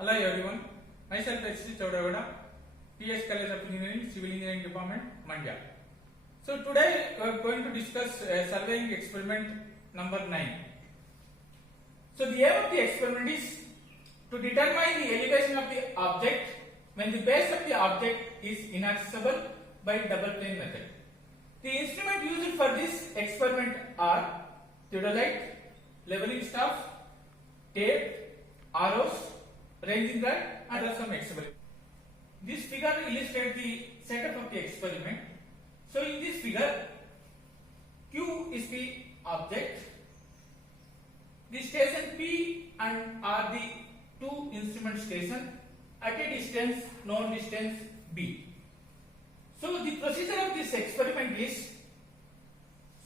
Hello everyone, myself H.C. Chaudagada, PS College of Engineering, Civil Engineering Department, Mandya. So today we are going to discuss surveying experiment number 9. So the aim of the experiment is to determine the elevation of the object when the base of the object is inaccessible by double plane method. The instrument used for this experiment are theodolite, leveling staff, tape, arrows, ranging rod, and some experiment. This figure illustrates the setup of the experiment. So in this figure, Q is the object. The station P and are the two instrument stations at a distance known distance B. So the procedure of this experiment is,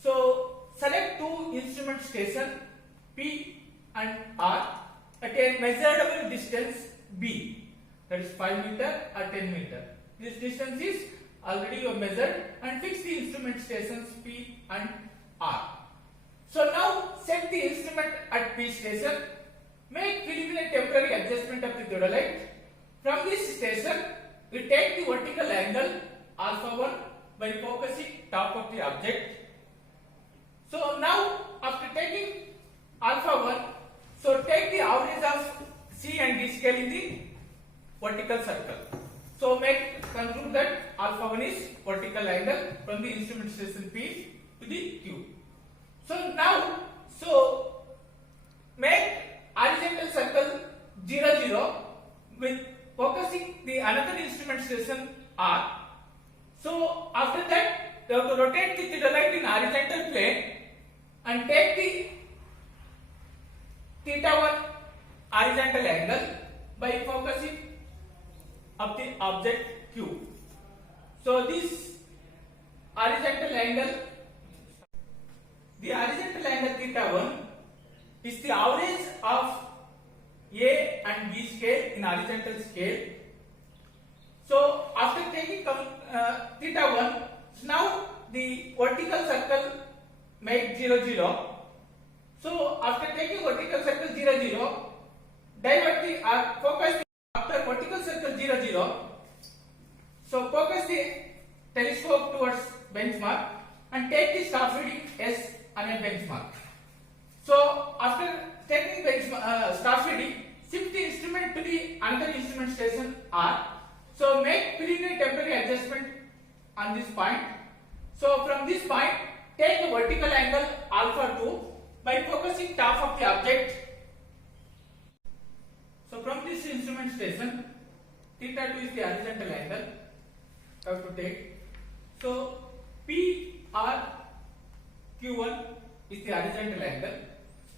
so select two instrument stations P and R at a measurable distance B, that is 5 meter or 10 meter. This distance is already you have measured, and fix the instrument stations P and R. So now set the instrument at P station, make preliminary temporary adjustment of the theodolite. From this station, we take the vertical angle alpha 1 by focusing top of the object. So now after taking alpha 1, so take the average of C and D scale in the vertical circle. So conclude that alpha 1 is vertical angle from the instrument station P to the Q. So now, make horizontal circle 0, 0 with focusing the another instrument station R. So after that, you have to rotate the theodolite in horizontal plane and take the theta 1 horizontal angle by focusing of the object Q. So this horizontal angle, the horizontal angle theta 1 is the average of A and B scale in horizontal scale. So after taking theta 1, now the vertical circle make 0, 0. So after taking vertical circle 0, 0, divert the focus after vertical circle 0, 0. So focus the telescope towards benchmark and take the staff reading S on a benchmark. So after taking staff reading, shift the instrument to the another instrument station R. So make preliminary temporary adjustment on this point. So from this point, take the vertical angle alpha 2 by focusing top of the object. So from this instrument station, theta 2 is the horizontal angle. Have to take. So P R Q1 is the horizontal angle.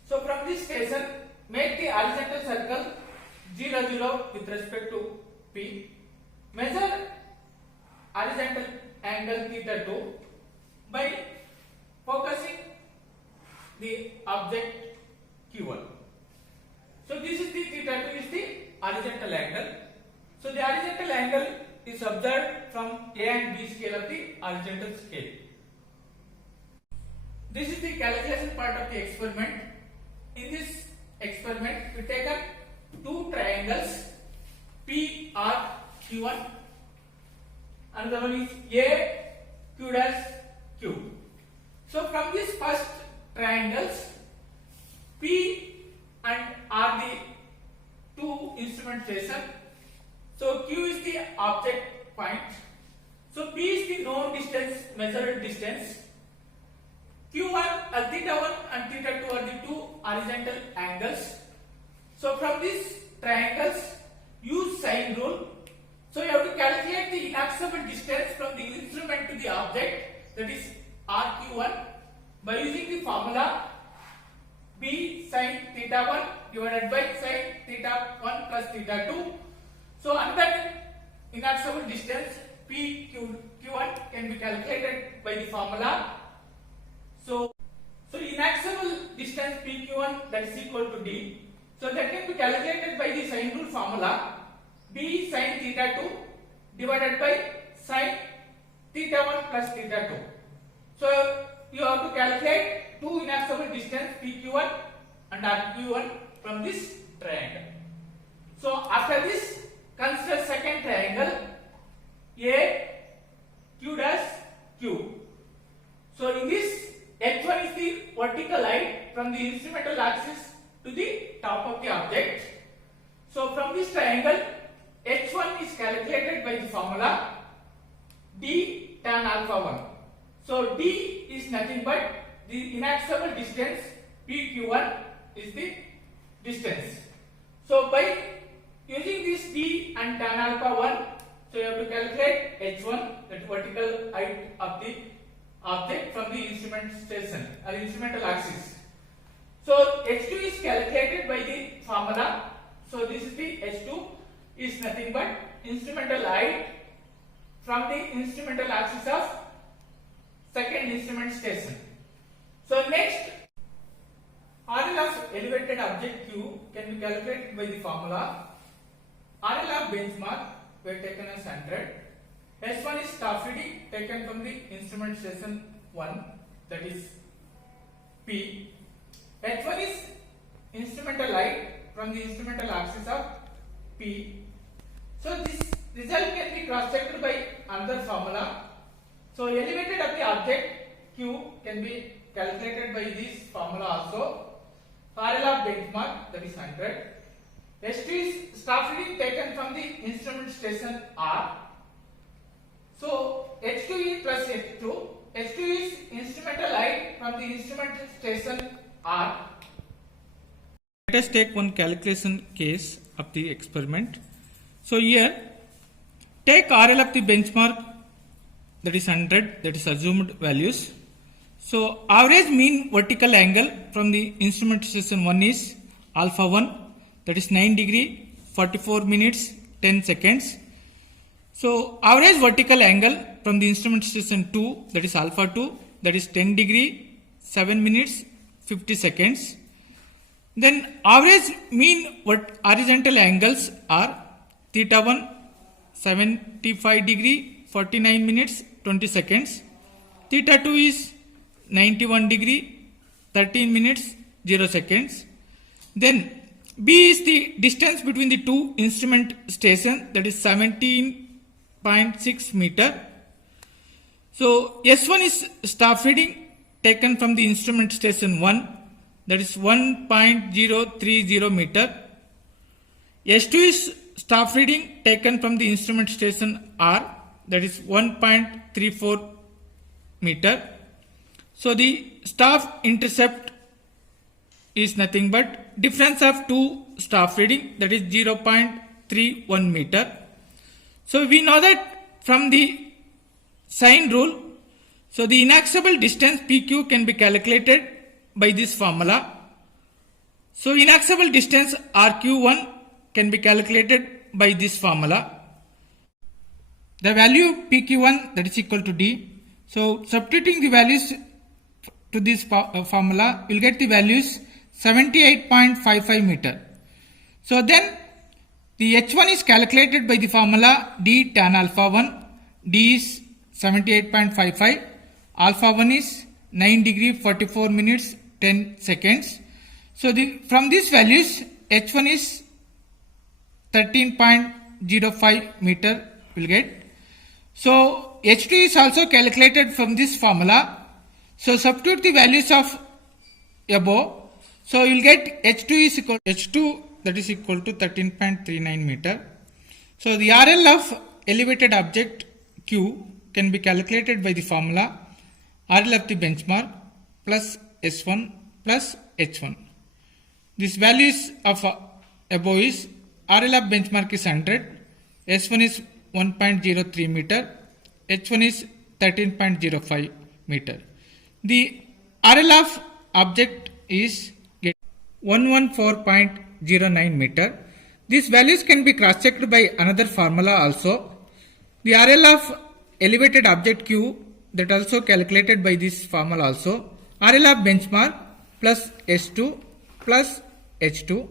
So from this station, make the horizontal circle 0, 0 with respect to P. Measure horizontal angle theta 2 by focusing the object Q1. So this is the theta 2 is the horizontal angle. So the horizontal angle is observed from A and B scale of the horizontal scale. This is the calculation part of the experiment. In this experiment, we take up two triangles P R Q1. Another one is A Q dash Q. So from these first triangles, P and R the two instrument stations. So Q is the object point. So P is the known distance, measured distance. Q1, theta 1 and theta 2 are the two horizontal angles. So from these triangles, use sine rule. So you have to calculate the inaccessible distance from the instrument to the object, that is RQ1, by using the formula B sin theta 1 divided by sin theta 1 plus theta 2. So another inaccessible distance Q1 can be calculated by the formula. So inaccessible distance PQ1, that is equal to D. So that can be calculated by the sine rule formula B sin theta 2 divided by sin theta 1 plus theta 2. So you have to calculate two inaccessible distance PQ1 and RQ1 from this triangle. So after this triangle, H1 is calculated by the formula D tan alpha 1. So D is nothing but the inaccessible distance PQ1 is the distance. So by using this D and tan alpha 1, so you have to calculate H1, that vertical height of the object from the instrument station or instrumental axis. So H2 is calculated by the formula. So this is the H2 is nothing but instrumental height from the instrumental axis of second instrument station. So next, RL of elevated object Q can be calculated by the formula. RL of benchmark were taken as 100. S1 is staff reading taken from the instrument station 1, that is P. H1 is instrumental height from the instrumental axis of P. So this result can be cross-checked by another formula. So elevated of the object Q can be calculated by this formula also. RL of benchmark, that is 100. S2 is staff reading taken from the instrument station R. So H2 is plus H2. H2 is instrumental height from the instrument station R. Let us take one calculation case of the experiment. So here, take RL of the benchmark, that is 100, that is assumed values. So average mean vertical angle from the instrument station 1 is alpha 1, that is 9 degree 44 minutes 10 seconds. So average vertical angle from the instrument station 2, that is alpha 2, that is 10 degree 7 minutes 50 seconds. Then average mean horizontal angles are theta 1 75 degree 49 minutes 20 seconds. Theta 2 is 91 degree 13 minutes 0 seconds. Then B is the distance between the two instrument stations, that is 17.6 meter. So S1 is staff reading taken from the instrument station 1, that is 1.030 meter. S2 is staff reading taken from the instrument station R, that is 1.34 meter. So the staff intercept is nothing but difference of two staff reading, that is 0.31 meter. So we know that from the sine rule, so the inaccessible distance PQ can be calculated by this formula. So inaccessible distance RQ1 can be calculated by this formula. The value PQ1, that is equal to D. So substituting the values to this formula, you will get the values 78.55 meter. So then the H1 is calculated by the formula D tan alpha 1. D is 78.55. Alpha 1 is 9 degree 44 minutes 10 seconds. So from these values, H1 is 13.05 meter will get. So H2 is also calculated from this formula. So substitute the values of above. So you will get H2 is equal H2, that is equal to 13.39 meter. So the RL of elevated object Q can be calculated by the formula RL of the benchmark plus S1 plus H1. This values of above is RL of benchmark is 100, S1 is 1.03 meter, H1 is 13.05 meter. The RL of object is 114.09 meter. These values can be cross-checked by another formula also. The RL of elevated object Q, that also calculated by this formula also. RL of benchmark plus S2 plus H2.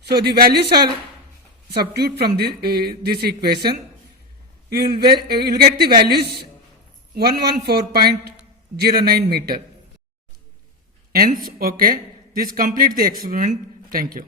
So the values are substitute from this equation. You will get the values 114.09 meter. Hence, okay, this completes the experiment. Thank you.